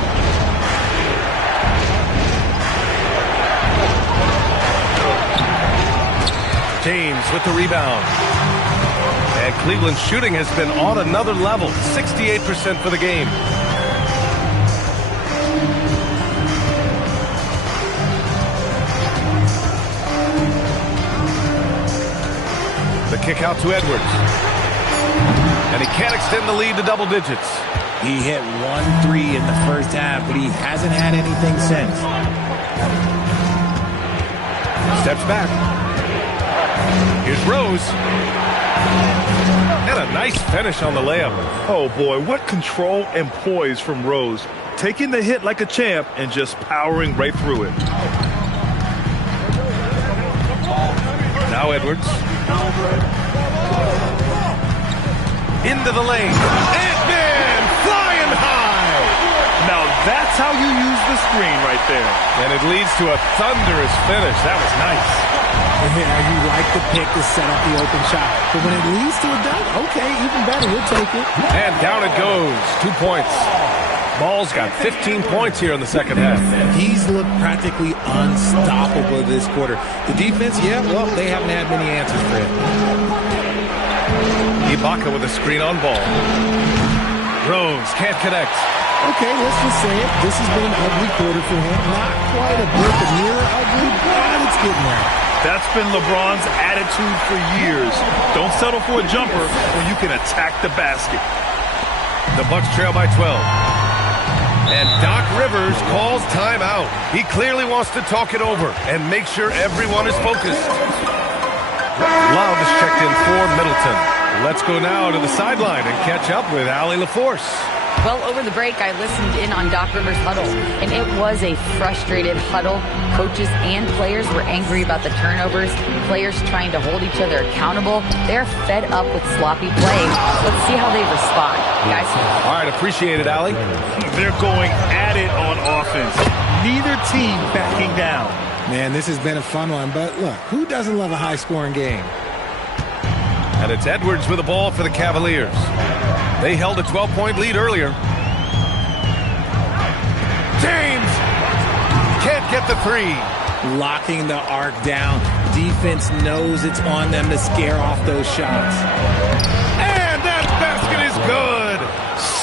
James with the rebound. And Cleveland's shooting has been on another level, 68% for the game. The kick out to Edwards. And he can't extend the lead to double digits. He hit 1-3 in the first half, but he hasn't had anything since. Steps back. Here's Rose. And a nice finish on the layup. Oh, boy, what control and poise from Rose. Taking the hit like a champ and just powering right through it. Now Edwards. Into the lane. And flying high. Now that's how you use the screen right there. And it leads to a thunderous finish. That was nice. You like the pick to set up the open shot. But when it leads to a dunk, okay, even better. We'll take it. And down it goes. 2 points. Ball's got 15 points here in the second half. He's looked practically unstoppable this quarter. The defense, yeah, well, they haven't had many answers for him. Ibaka with a screen on ball. Rose can't connect. Okay, let's just say it. This has been an ugly quarter for him. Not quite a brick and mirror ugly, but it's getting there. That's been LeBron's attitude for years. Don't settle for a jumper when you can attack the basket. The Bucks trail by 12. And Doc Rivers calls timeout. He clearly wants to talk it over and make sure everyone is focused. Love is checked in for Middleton. Let's go now to the sideline and catch up with Allie LaForce. Well, over the break, I listened in on Doc Rivers' huddle, and it was a frustrated huddle. Coaches and players were angry about the turnovers, players trying to hold each other accountable. They're fed up with sloppy play. Let's see how they respond, guys. All right, appreciate it, Allie. They're going at it on offense. Neither team backing down. Man, this has been a fun one, but look, who doesn't love a high-scoring game? And it's Edwards with the ball for the Cavaliers. They held a 12-point lead earlier. James can't get the three. Locking the arc down. Defense knows it's on them to scare off those shots. And that basket is good.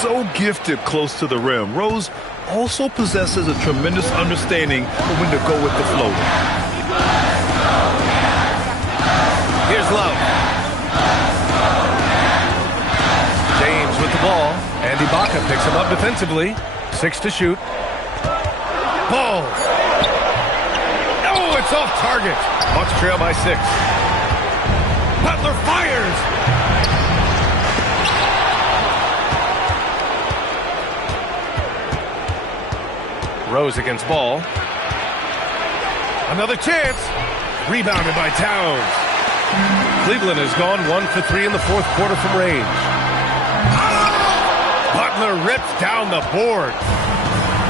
So gifted close to the rim. Rose also possesses a tremendous understanding of when to go with the flow. Here's Love. James with the ball, and Ibaka picks him up defensively. 6 to shoot. Ball. Oh, it's off target. Bucks trail by 6. Butler fires. Rose against Ball. Another chance. Rebounded by Towns. Cleveland has gone 1 for 3 in the fourth quarter from range. Butler rips down the board.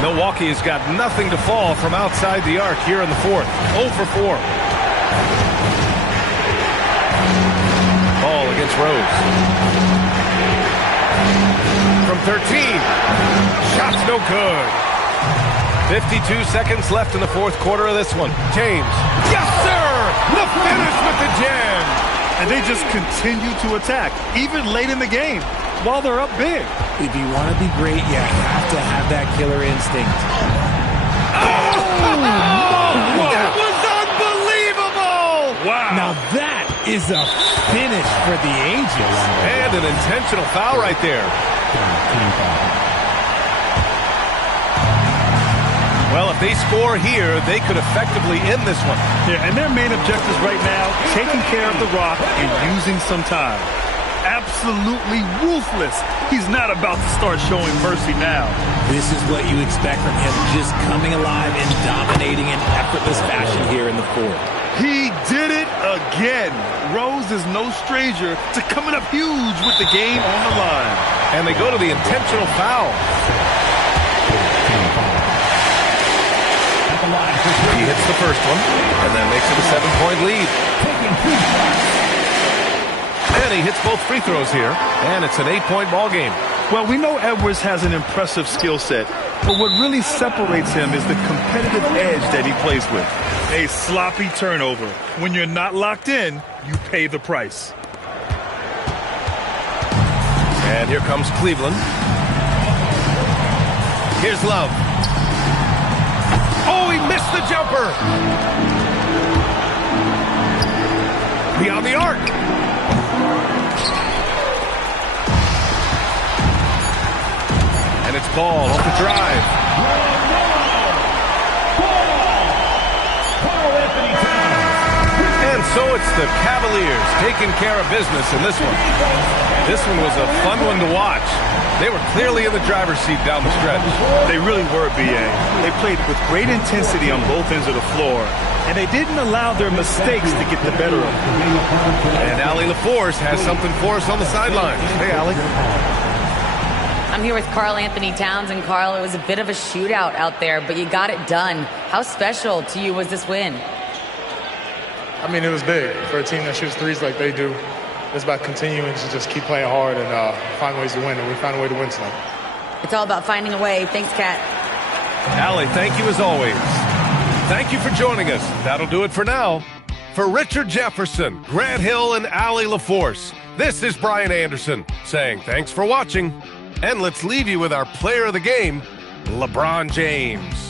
Milwaukee has got nothing to fall from outside the arc here in the fourth. 0 for 4. Ball against Rose. From 13. Shot's no good. 52 seconds left in the fourth quarter of this one. James. Yes, sir! The finish with the jam. And they just continue to attack, even late in the game, while they're up big. If you want to be great, you have to have that killer instinct. That was unbelievable! Wow. Now that is a finish for the ages. And an intentional foul right there. Well, if they score here, they could effectively end this one. Yeah, and their main objectives right now, taking care of the rock and using some time. Absolutely ruthless. He's not about to start showing mercy now. This is what you expect from him, just coming alive and dominating in effortless fashion here in the fourth. He did it again. Rose is no stranger to coming up huge with the game on the line. And they go to the intentional foul. He hits the first one, and that makes it a 7-point lead. And he hits both free throws here, and it's an 8-point ball game. Well, we know Edwards has an impressive skill set, but what really separates him is the competitive edge that he plays with. A sloppy turnover. When you're not locked in, you pay the price. And here comes Cleveland. Here's Love. Oh, he missed the jumper. Beyond the arc. And it's Ball off the drive. And so it's the Cavaliers taking care of business in this one. This one was a fun one to watch. They were clearly in the driver's seat down the stretch. They really were, B.A. They played with great intensity on both ends of the floor, and they didn't allow their mistakes to get the better of them. And Allie LaForce has something for us on the sidelines. Hey, Allie. I'm here with Karl Anthony Towns, and Karl, it was a bit of a shootout out there, but you got it done. How special to you was this win? I mean, it was big for a team that shoots threes like they do. It's about continuing to just keep playing hard and find ways to win, and we found a way to win tonight. It's all about finding a way. Thanks, Kat. Allie, thank you as always. Thank you for joining us. That'll do it for now. For Richard Jefferson, Grant Hill, and Allie LaForce, this is Brian Anderson saying thanks for watching. And let's leave you with our player of the game, LeBron James.